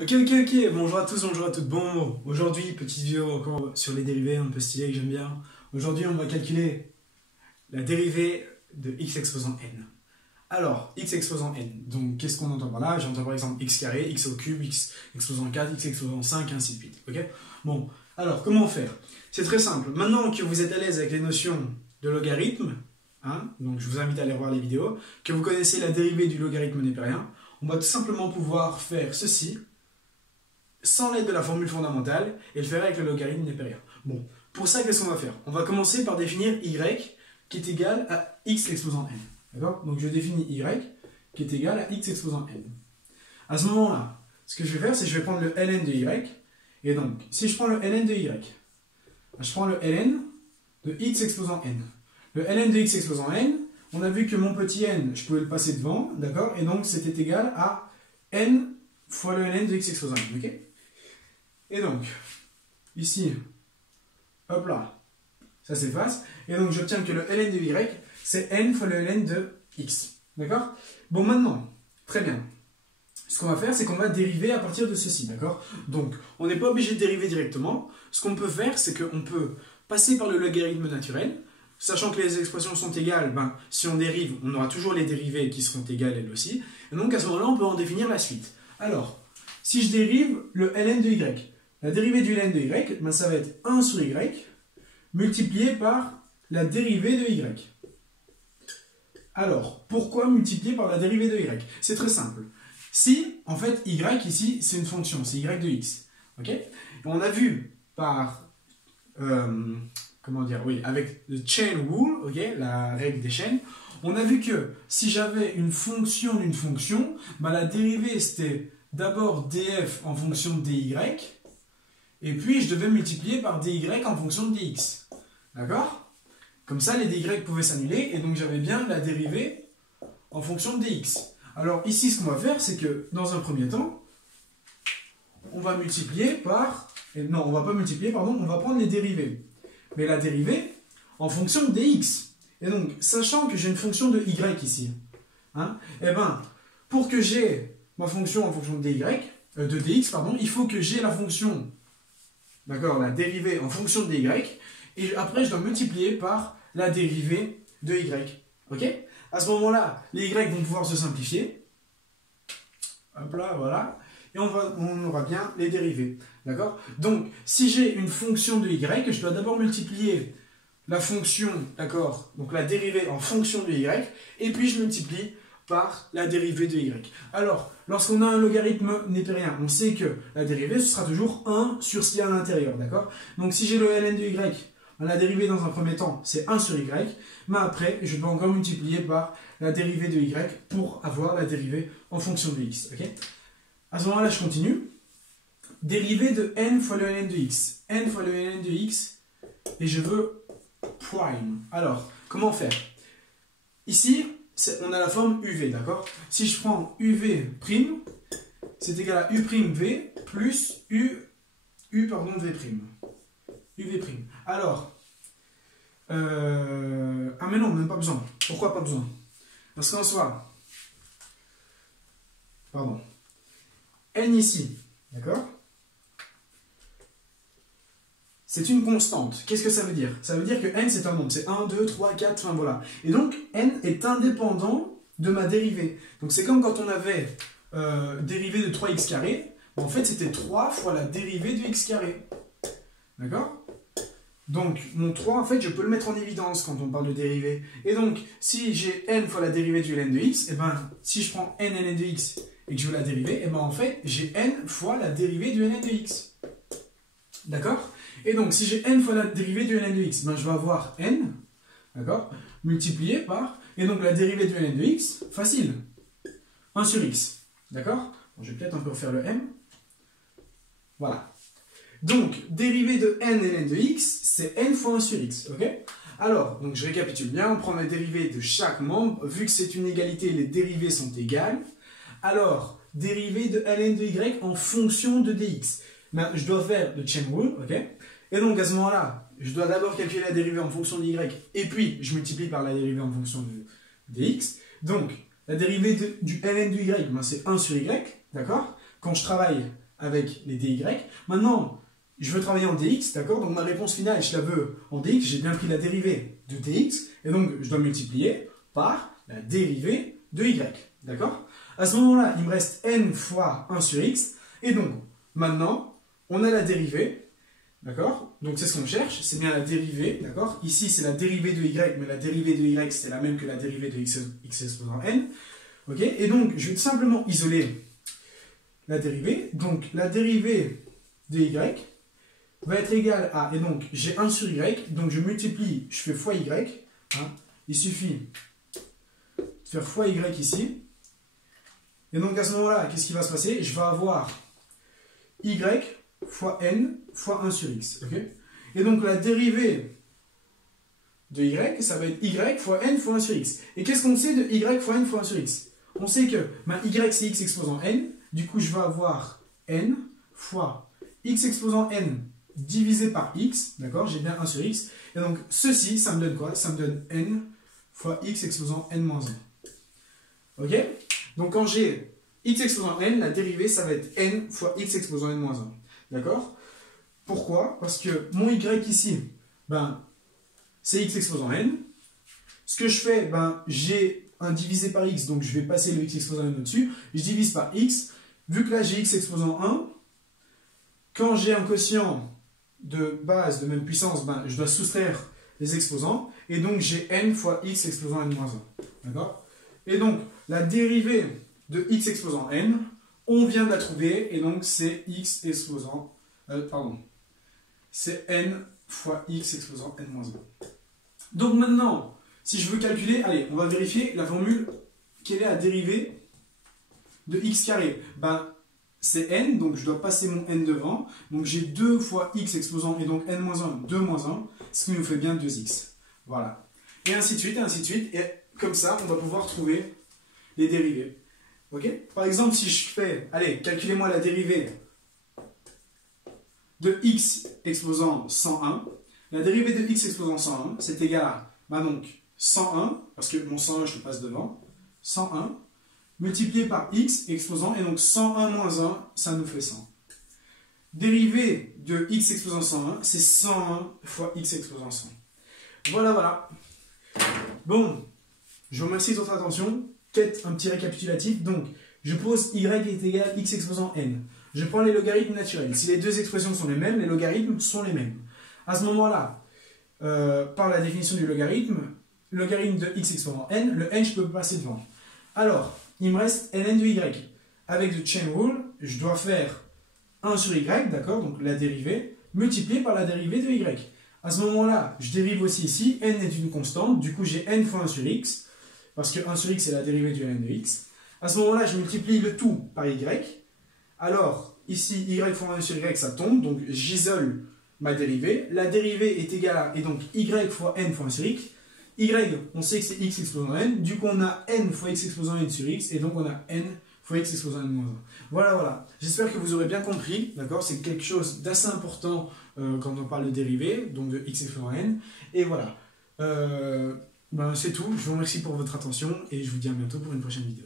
Ok, bonjour à tous, bonjour à toutes. Bon, aujourd'hui, petite vidéo encore sur les dérivés, un peu stylé que j'aime bien. Aujourd'hui, on va calculer la dérivée de x exposant n. Alors, x exposant n, donc qu'est-ce qu'on entend par là? J'entends par exemple x carré, x au cube, x exposant 4, x exposant 5, ainsi de suite. Ok? Bon, alors, comment faire? C'est très simple. Maintenant que vous êtes à l'aise avec les notions de logarithme, donc je vous invite à aller voir les vidéos, que vous connaissez la dérivée du logarithme népérien, on va tout simplement pouvoir faire ceci sans l'aide de la formule fondamentale et le faire avec le logarithme népérien. Bon, pour ça, qu'est-ce qu'on va faire? On va commencer par définir y qui est égal à x exposant n. D'accord? Donc je définis y qui est égal à x exposant n. À ce moment-là, ce que je vais faire, c'est que je vais prendre le ln de y. Et donc, si je prends le ln de y, je prends le ln de x exposant n. Le ln de x exposant n, on a vu que mon petit n, je pouvais le passer devant, d'accord? Et donc, c'était égal à n fois le ln de x exposant n, ok? Et donc, ici, hop là, ça s'efface. Et donc, j'obtiens que le ln de y, c'est n fois le ln de x. D'accord? Bon, maintenant, très bien. Ce qu'on va faire, c'est qu'on va dériver à partir de ceci, d'accord? Donc, on n'est pas obligé de dériver directement. Ce qu'on peut faire, c'est qu'on peut passer par le logarithme naturel. Sachant que les expressions sont égales, si on dérive, on aura toujours les dérivées qui seront égales elles aussi. Et donc, à ce moment-là, on peut en définir la suite. Alors, si je dérive le ln de y, la dérivée du ln de y, ça va être 1 sur y multiplié par la dérivée de y. Alors, pourquoi multiplier par la dérivée de y? C'est très simple. Si, en fait, y ici, c'est une fonction, c'est y de x. Ok? On a vu par, comment dire, oui, avec le chain rule, ok, la règle des chaînes, on a vu que si j'avais une fonction d'une fonction, la dérivée c'était d'abord df en fonction de dy, et puis je devais multiplier par dy en fonction de dx. D'accord? Comme ça, les dy pouvaient s'annuler, et donc j'avais bien la dérivée en fonction de dx. Alors ici, ce qu'on va faire, c'est que dans un premier temps, on va multiplier par... Non, on va pas multiplier, pardon, on va prendre les dérivées. Mais la dérivée en fonction de dx. Et donc, sachant que j'ai une fonction de y ici, pour que j'ai ma fonction en fonction de dx, il faut que j'ai la fonction, d'accord, la dérivée en fonction de dy, et après je dois multiplier par la dérivée de y. Ok? À ce moment-là, les y vont pouvoir se simplifier. Hop là, voilà. Et on aura bien les dérivées. D'accord? Donc, si j'ai une fonction de y, je dois d'abord multiplier la fonction, d'accord, donc la dérivée en fonction de y, et puis je multiplie par la dérivée de y. Alors, lorsqu'on a un logarithme népérien, on sait que la dérivée, ce sera toujours 1 sur ce qu'il y a à l'intérieur, d'accord? Donc, si j'ai le ln de y, la dérivée dans un premier temps, c'est 1 sur y, mais après, je dois encore multiplier par la dérivée de y pour avoir la dérivée en fonction de x, ok? À ce moment-là, je continue. Dérivée de n fois le ln de x. N fois le ln de x, et je veux prime. Alors, comment faire? Ici, on a la forme uv, d'accord? Si je prends uv', c'est égal à u'v plus v'. uv'. Alors, ah mais non, même pas besoin. Pourquoi pas besoin? Parce qu'en soi, pardon, n ici, d'accord? C'est une constante. Qu'est-ce que ça veut dire? Ça veut dire que n c'est un nombre, c'est 1, 2, 3, 4, enfin voilà. Et donc n est indépendant de ma dérivée. Donc c'est comme quand on avait dérivée de 3x carré, en fait c'était 3 fois la dérivée de x carré. D'accord? Donc mon 3, en fait, je peux le mettre en évidence quand on parle de dérivée. Et donc, si j'ai n fois la dérivée du ln de x, si je prends n ln de x et que je veux la dériver, en fait, j'ai n fois la dérivée du ln de x. D'accord? Et donc, si j'ai n fois la dérivée du ln de x, je vais avoir n, d'accord, multiplié par, et donc la dérivée du ln de x, facile, 1 sur x. D'accord? Bon, je vais peut-être un peu refaire le m. Voilà. Donc, dérivée de n ln de x, c'est n fois 1 sur x, ok? Alors, donc je récapitule bien, on prend la dérivée de chaque membre, vu que c'est une égalité, les dérivées sont égales. Alors, dérivée de ln de y en fonction de dx. Je dois faire le chain rule, ok? Et donc, à ce moment-là, je dois d'abord calculer la dérivée en fonction de y, et puis je multiplie par la dérivée en fonction de dx. Donc, la dérivée du ln de y, c'est 1 sur y, d'accord? Quand je travaille avec les dy. Maintenant, je veux travailler en dx, d'accord? Donc ma réponse finale, je la veux en dx, j'ai bien pris la dérivée de dx, et donc je dois multiplier par la dérivée de y, d'accord? À ce moment-là, il me reste n fois 1 sur x, et donc maintenant, on a la dérivée, d'accord? Donc c'est ce qu'on cherche, c'est bien la dérivée, d'accord? Ici c'est la dérivée de y, mais la dérivée de y c'est la même que la dérivée de x exposant n, ok? Et donc je vais tout simplement isoler la dérivée, donc la dérivée de y va être égale à, et donc j'ai 1 sur y, donc je multiplie, je fais fois y, hein, il suffit de faire fois y ici, et donc à ce moment-là, qu'est-ce qui va se passer? Je vais avoir y fois n fois 1 sur x, ok? Et donc la dérivée de y, ça va être y fois n fois 1 sur x. Et qu'est-ce qu'on sait de y fois n fois 1 sur x? On sait que y c'est x exposant n, du coup je vais avoir n fois x exposant n divisé par x, d'accord? J'ai bien 1 sur x. Et donc ceci, ça me donne quoi? Ça me donne n fois x exposant n moins 1. Ok? Donc quand j'ai x exposant n, la dérivée, ça va être n fois x exposant n moins 1. D'accord? Pourquoi? Parce que mon y ici, c'est x exposant n. Ce que je fais, j'ai un divisé par x, donc je vais passer le x exposant n au-dessus. Je divise par x. Vu que là, j'ai x exposant 1, quand j'ai un quotient de base de même puissance, je dois soustraire les exposants. Et donc, j'ai n fois x exposant n moins 1. D'accord? Et donc, la dérivée de x exposant n, on vient de la trouver, et donc c'est x exposant, c'est n fois x exposant n-1. Donc maintenant, si je veux calculer, allez, on va vérifier la formule, quelle est la dérivée de x carré? C'est n, donc je dois passer mon n devant, donc j'ai 2 fois x exposant, et donc n-1, 2 moins 1, ce qui nous fait bien 2x. Voilà. Et ainsi de suite, et comme ça, on va pouvoir trouver les dérivées. Ok? Par exemple, si je fais, allez, calculez-moi la dérivée de x exposant 101. La dérivée de x exposant 101, c'est égal à, donc, 101, parce que mon 101, je le passe devant, 101, multiplié par x exposant, et donc 101 moins 1, ça nous fait 100. Dérivée de x exposant 101, c'est 101 fois x exposant 100. Voilà, voilà. Bon, je vous remercie de votre attention. Peut-être un petit récapitulatif. Donc, je pose y est égal à x exposant n. Je prends les logarithmes naturels. Si les deux expressions sont les mêmes, les logarithmes sont les mêmes. À ce moment-là, par la définition du logarithme de x exposant n, le n, je peux passer devant. Alors, il me reste ln de y. Avec le chain rule, je dois faire 1 sur y, d'accord, donc la dérivée, multipliée par la dérivée de y. À ce moment-là, je dérive aussi ici, n est une constante, du coup j'ai n fois 1 sur x, parce que 1 sur x c'est la dérivée du ln de x. À ce moment-là, je multiplie le tout par y. Alors, ici, y fois 1 sur y, ça tombe, donc j'isole ma dérivée. La dérivée est égale à, et donc y fois n fois 1 sur x. Y, on sait que c'est x exposant n, du coup on a n fois x exposant n sur x, et donc on a n fois x exposant n moins 1. Voilà, voilà. J'espère que vous aurez bien compris, d'accord? C'est quelque chose d'assez important quand on parle de dérivée, donc de x exposant n. Et voilà. C'est tout. Je vous remercie pour votre attention, et je vous dis à bientôt pour une prochaine vidéo.